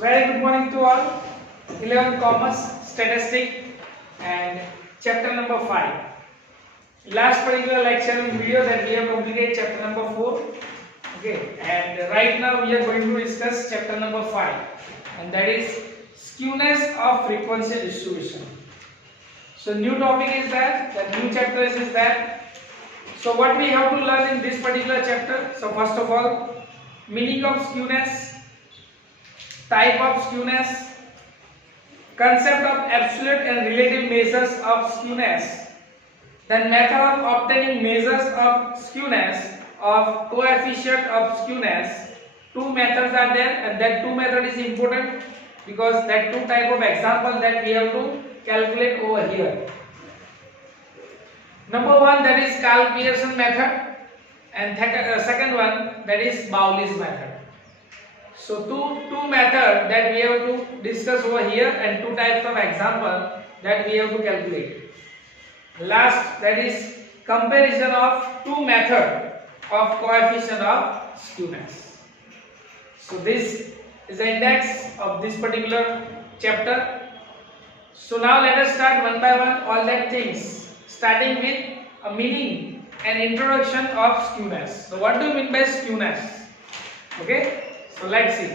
Very good morning to all. 11th Commerce Statistic and chapter number 5. Last particular lecture and video that we have completed chapter number 4. Okay, and right now we are going to discuss chapter number 5, and that is skewness of frequency distribution. So new topic is that, the new chapter is that. So what we have to learn in this particular chapter? So first of all, meaning of skewness, type of skewness, concept of absolute and relative measures of skewness, then method of obtaining measures of skewness, of coefficient of skewness. Two methods are there, and that two method is important because that two type of example that we have to calculate over here. Number one, that is Karl-Pearson method, and second one, that is Bowley's method. So two method that we have to discuss over here, and two types of example that we have to calculate. Last, that is comparison of two method of coefficient of skewness. So this is the index of this particular chapter. So now let us start one by one all that things, starting with a meaning and introduction of skewness. So what do you mean by skewness? Okay. So let's see.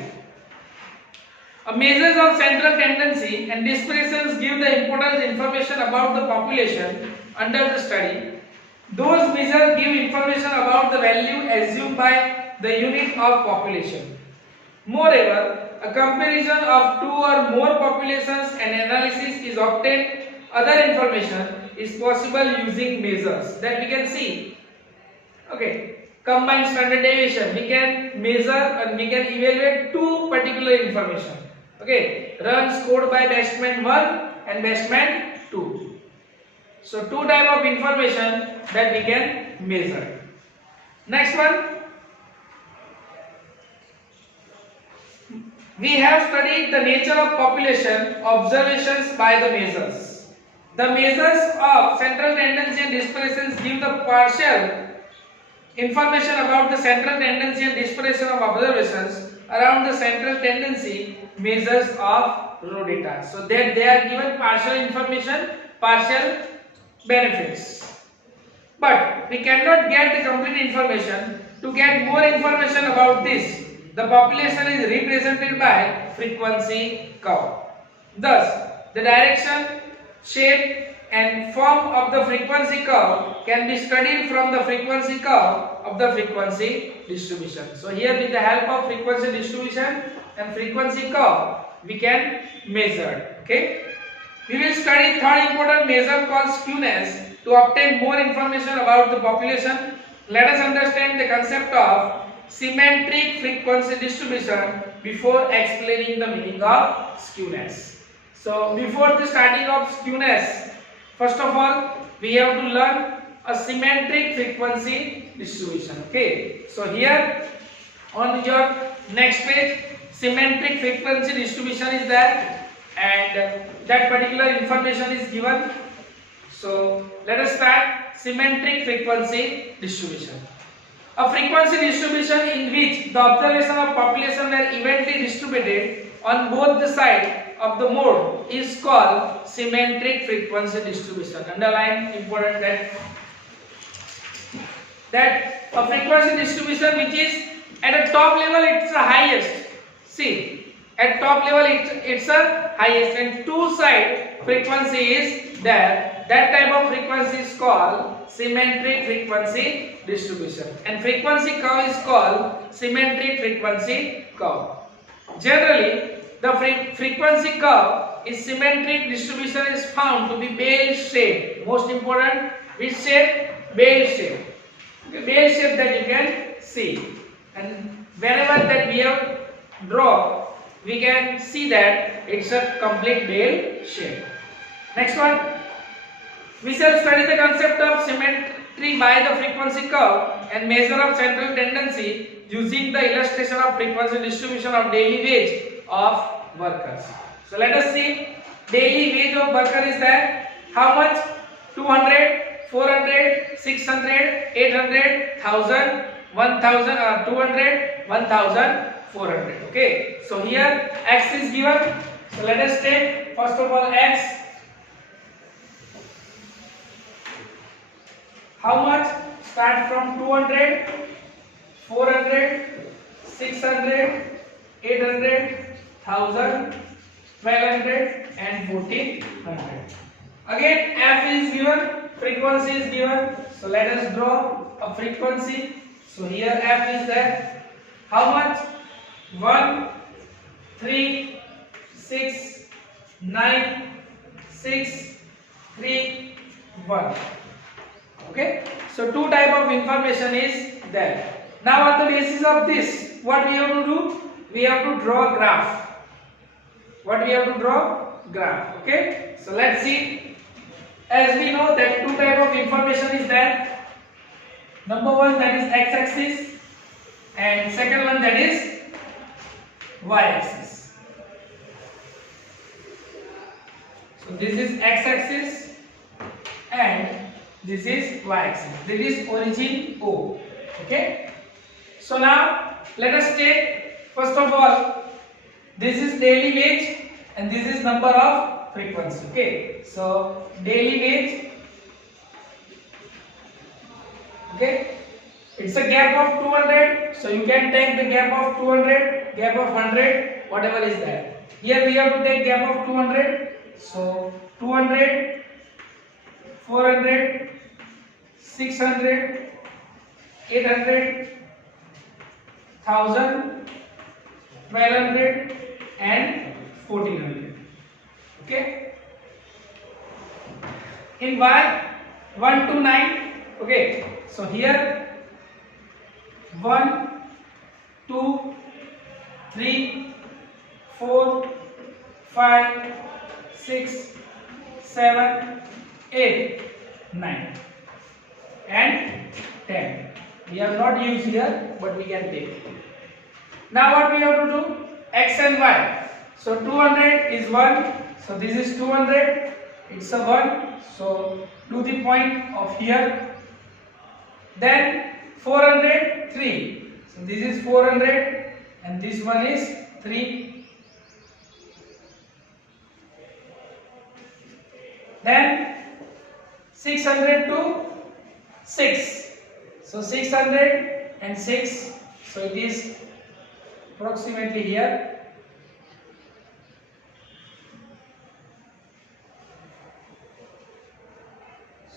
Measures of central tendency and dispersions give the important information about the population under the study. Those measures give information about the value assumed by the unit of population. Moreover, a comparison of two or more populations and analysis is obtained. Other information is possible using measures that we can see. Okay. Combined standard deviation, we can measure and we can evaluate two particular information. Okay, run scored by batsman 1 and batsman 2. So two type of information that we can measure. Next one, we have studied the nature of population observations by the measures. The measures of central tendency and dispersions give the partial information about the central tendency and dispersion of observations around the central tendency measures of raw data. So that they are given partial information, partial benefits. But we cannot get the complete information. To get more information about this, the population is represented by frequency curve. Thus, the direction, shape and form of the frequency curve can be studied from the frequency curve of the frequency distribution. So here with the help of frequency distribution and frequency curve we can measure. Okay, we will study third important measure called skewness to obtain more information about the population. Let us understand the concept of symmetric frequency distribution before explaining the meaning of skewness. So before the starting of skewness, first of all, we have to learn a symmetric frequency distribution. Okay, so here on your next page, symmetric frequency distribution is there, and that particular information is given. So let us start symmetric frequency distribution. A frequency distribution in which the observation of population are evenly distributed on both the sides of the mode is called symmetric frequency distribution. Underline important that a frequency distribution which is at a top level it's the highest. See, at top level it's a highest, and two side frequency is there. That type of frequency is called symmetric frequency distribution, and frequency curve is called symmetric frequency curve. Generally, the frequency curve is symmetric distribution is found to be bell shaped. Most important, which shape? Bell shape. Okay, bell shape that you can see, and whenever that we have draw, we can see that it's a complete bell shape. Next one, we shall study the concept of symmetry by the frequency curve and measure of central tendency using the illustration of frequency distribution of daily wage of workers. So let us see, daily wage of worker is that how much? 200, 400, 600, 800, 1000, 1000, 200, 1000, 400. Okay, so here x is given. So let us take first of all x. How much? Start from 200, 400, 600, 800, 1000, 1200 and 1400. Again f is given, frequency is given. So let us draw a frequency. So here f is there. How much? 1, 3, 6, 9, 6, 3, 1. Okay, so two type of information is there. Now on the basis of this, what we have to do? We have to draw a graph. What we have to draw? Graph. Okay, so let's see. As we know that two type of information is there. Number one, that is x-axis, and second one, that is y-axis. So this is x-axis and this is y-axis. This is origin O. Okay. So now let us take first of all, this is daily wage and this is number of frequency. Okay. So daily wage. Okay. It's a gap of 200. So you can take the gap of 200, gap of 100, whatever is that. Here we have to take gap of 200. So 200, 400, 600, 800, 1000, 1200 and 1400. Okay. In y, 1 to 9. Okay. So here 1, 2, 3, 4, 5, 6, 7, 8, 9 and 10. We have not used here, but we can take. Now what we have to do? X and y. So 200 is 1. So this is 200. It's a 1. So to the point of here. Then 400, 3. So this is 400 and this one is 3. Then 600 to 6. So 600 and 6. So it is approximately here.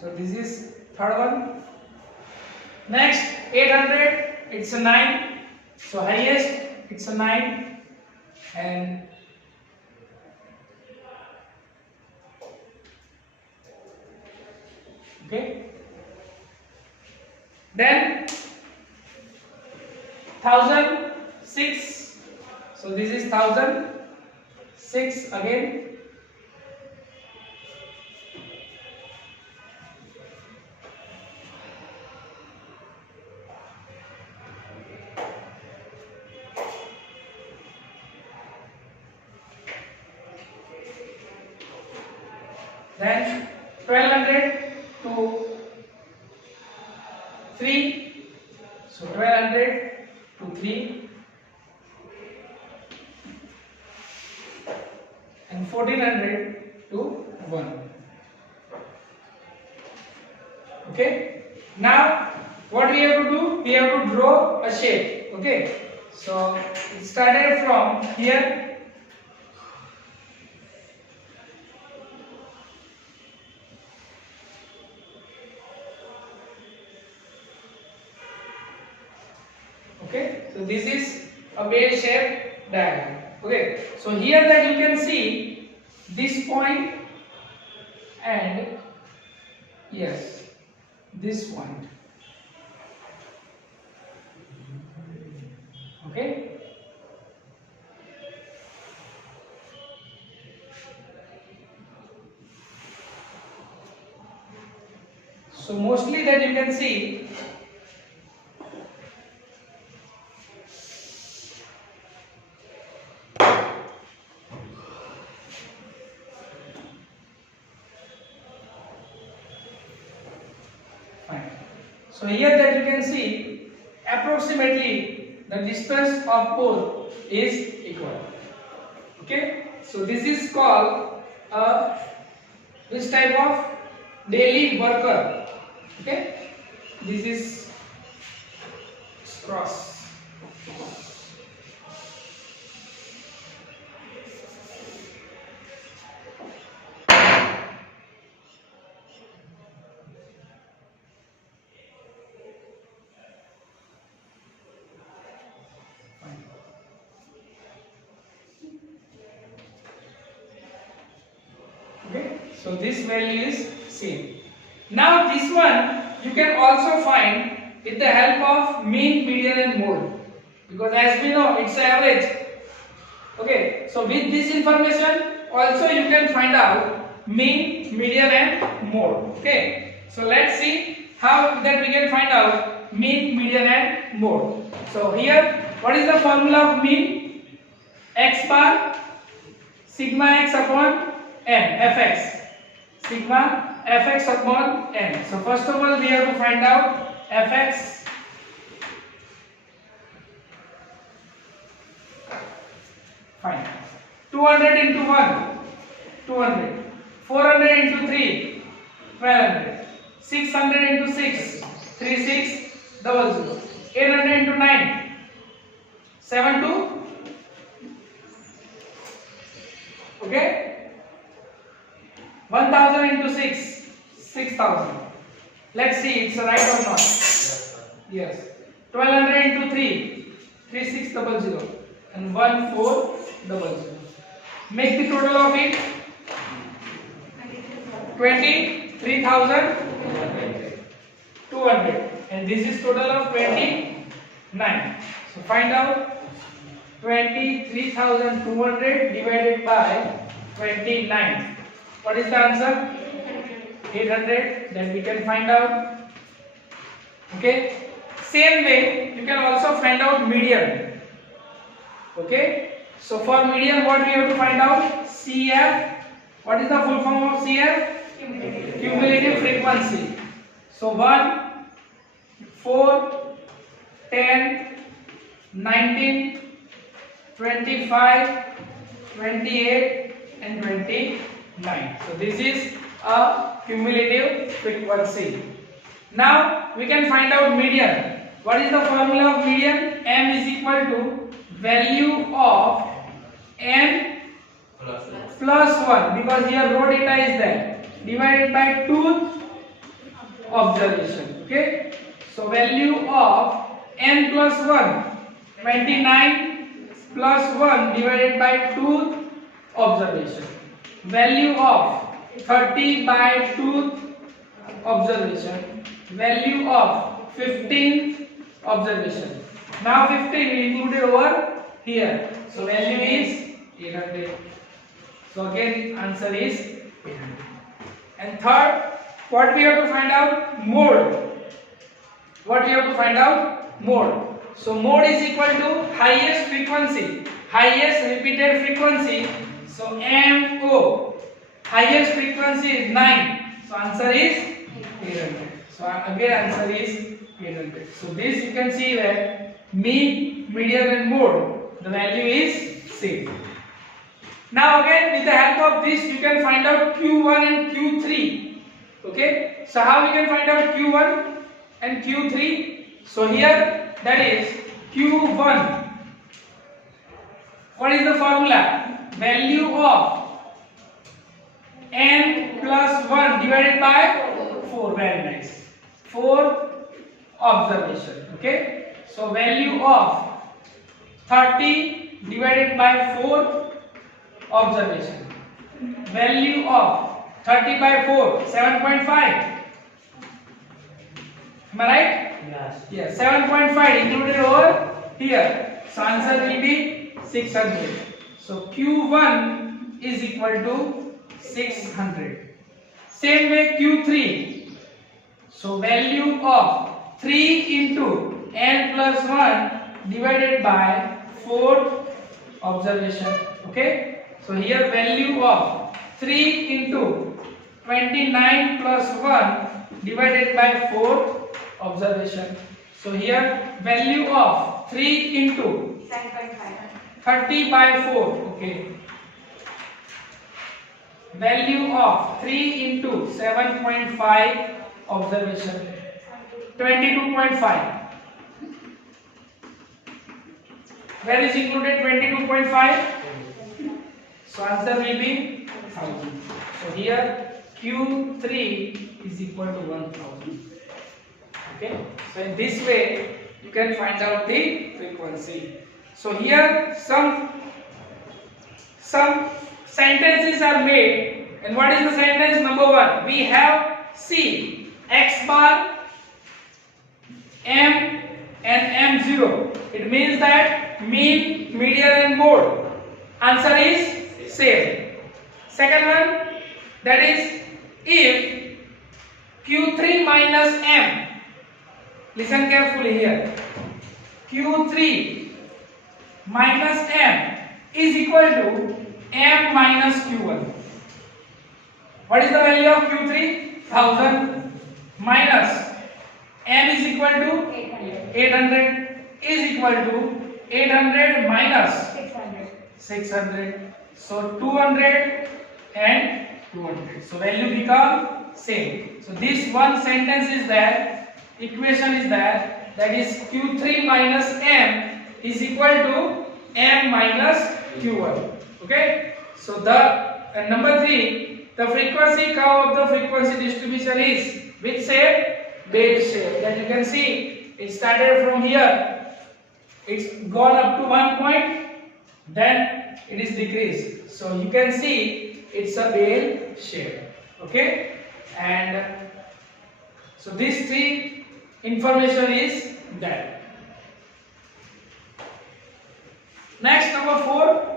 So this is third one. Next 800, it's a 9. So highest it's a 9 and okay. Then 1000, 6. So this is 1000, 6 again. Then 1200 to 3. So 1200 to 3 and 1400 to 1. Okay. Now what we have to do? We have to draw a shape. Okay. So it started from here. Okay, so this is a bell shaped diagram. Okay, so here that you can see this point and yes, this point. Okay. So mostly that you can see fine. So here that you can see approximately the distance of pole is equal. Okay, so this is called which type of daily worker. Okay, this is cross. Okay, so this value is same. Now this one you can also find with the help of mean, median and mode, because as we know it's average. Okay, so with this information also you can find out mean, median and mode. Okay, so let's see how that we can find out mean, median and mode. So here, what is the formula of mean? X bar sigma x upon n, fx, sigma fx upon n. So first of all we have to find out fx. Fine. 200 into 1, 200. 400 into 3, 1200. 600 into 6, 3600. 800 into 9, 72. Okay. 1000 into 6, 6000. Let's see it's right or not. Yes. 1200 into 3, 3600 and 1400. Make the total of it 23,200 and this is total of 29. So find out 23,200 divided by 29. What is the answer? 800. Then we can find out. Okay. Same way you can also find out median. Okay. So for median what we have to find out? CF. What is the full form of CF? Cumulative frequency. So 1, 4, 10, 19, 25, 28 and 29. So this is a cumulative frequency. Now we can find out median. What is the formula of median? M is equal to value of n plus 1, because here raw data is there, divided by tooth observation. Okay, so value of n plus 1, 29 plus 1 divided by tooth observation. Value of 30 by tooth observation. Value of 15 observation. Now 15 we included over here. So value is 800. So again answer is 800. And third, what we have to find out? Mode. What we have to find out? Mode. So mode is equal to highest frequency, highest repeated frequency. So MO, highest frequency is 9. So answer is 800. So again answer is 800. So this you can see that mean, median and mode, the value is same. Now again with the help of this you can find out Q1 and Q3. Okay, so how we can find out Q1 and Q3? So here that is Q1. What is the formula? Value of n plus 1 divided by 4. Very nice. 4 observation. Okay, so value of 30 divided by 4 observation. Value of 30 by 4, 7.5. Am I right? Yes. 7.5 included over here. So answer will be 600. So Q1 is equal to 600. Same way Q3. So value of 3 into n plus 1 divided by 4 observation. Okay. So here value of 3 into 29 plus 1 divided by 4 observation. So here value of 3 into 7.5. 30 by 4. Okay. Value of 3 into 7.5 observation. 22.5. Where is included 22.5? So answer will be 1000. So here Q3 is equal to 1000. Okay. So in this way you can find out the frequency. So here some sentences are made, and what is the sentence? Number 1, we have C, X bar, M and M0. It means that mean, median and mode. Answer is same. Second one, that is if Q3 minus M, listen carefully here, Q3 minus M is equal to M minus Q1. What is the value of Q3? 1000 minus M is equal to 800 is equal to 800 minus 600. So 200 and 200. So value become same. So this one sentence is there, equation is there, that is Q3 minus M is equal to M minus Q1. Okay. So the number 3, the frequency curve of the frequency distribution is which shape? Bell shape. That you can see it started from here, it's gone up to one point, then it is decreased. So you can see it's a bell shape. Okay. And so these 3 information is there. Next, number 4.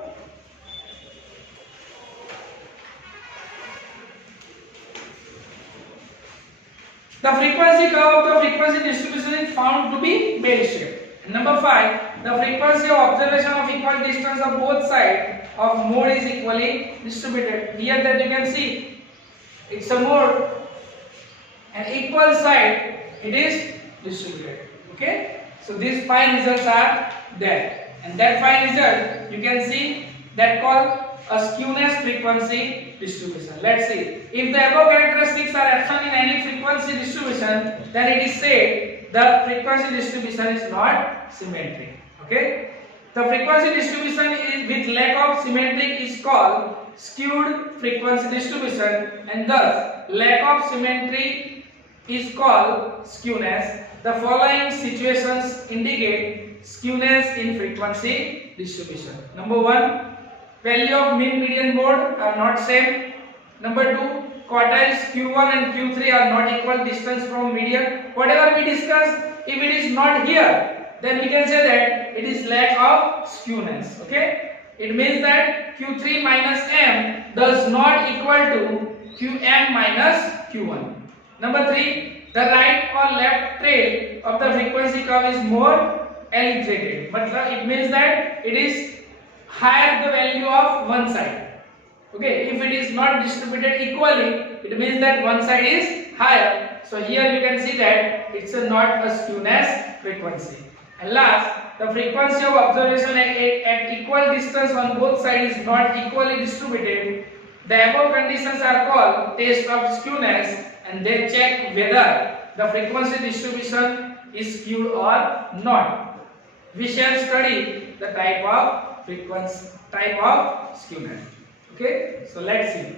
The frequency curve of the frequency distribution is found to be bell shape. Number 5, the frequency of observation of equal distance of both sides of mode is equally distributed. Here that you can see it's a mode and equal side it is distributed. Okay. So these 5 results are there, and that 5 result you can see that called a skewness frequency distribution. Let's see. If the above characteristics are absent in any frequency distribution, then it is said the frequency distribution is not symmetric. Okay. The frequency distribution is with lack of symmetry is called skewed frequency distribution, and thus lack of symmetry is called skewness. The following situations indicate skewness in frequency distribution. Number 1, value of mean, median, mode are not same. Number 2, quartiles Q1 and Q3 are not equal distance from median. Whatever we discussed, if it is not here, then we can say that it is lack of skewness. Okay. It means that Q3 minus M does not equal to Qm minus Q1. Number 3, the right or left tail of the frequency curve is more elevated. It means that it is higher the value of one side. Okay, if it is not distributed equally, it means that one side is higher. So here you can see that it's not a skewness frequency. And last, the frequency of observation at equal distance on both sides is not equally distributed. The above conditions are called test of skewness, and they check whether the frequency distribution is skewed or not. We shall study the type of frequency, type of skewness. Okay, so let's see.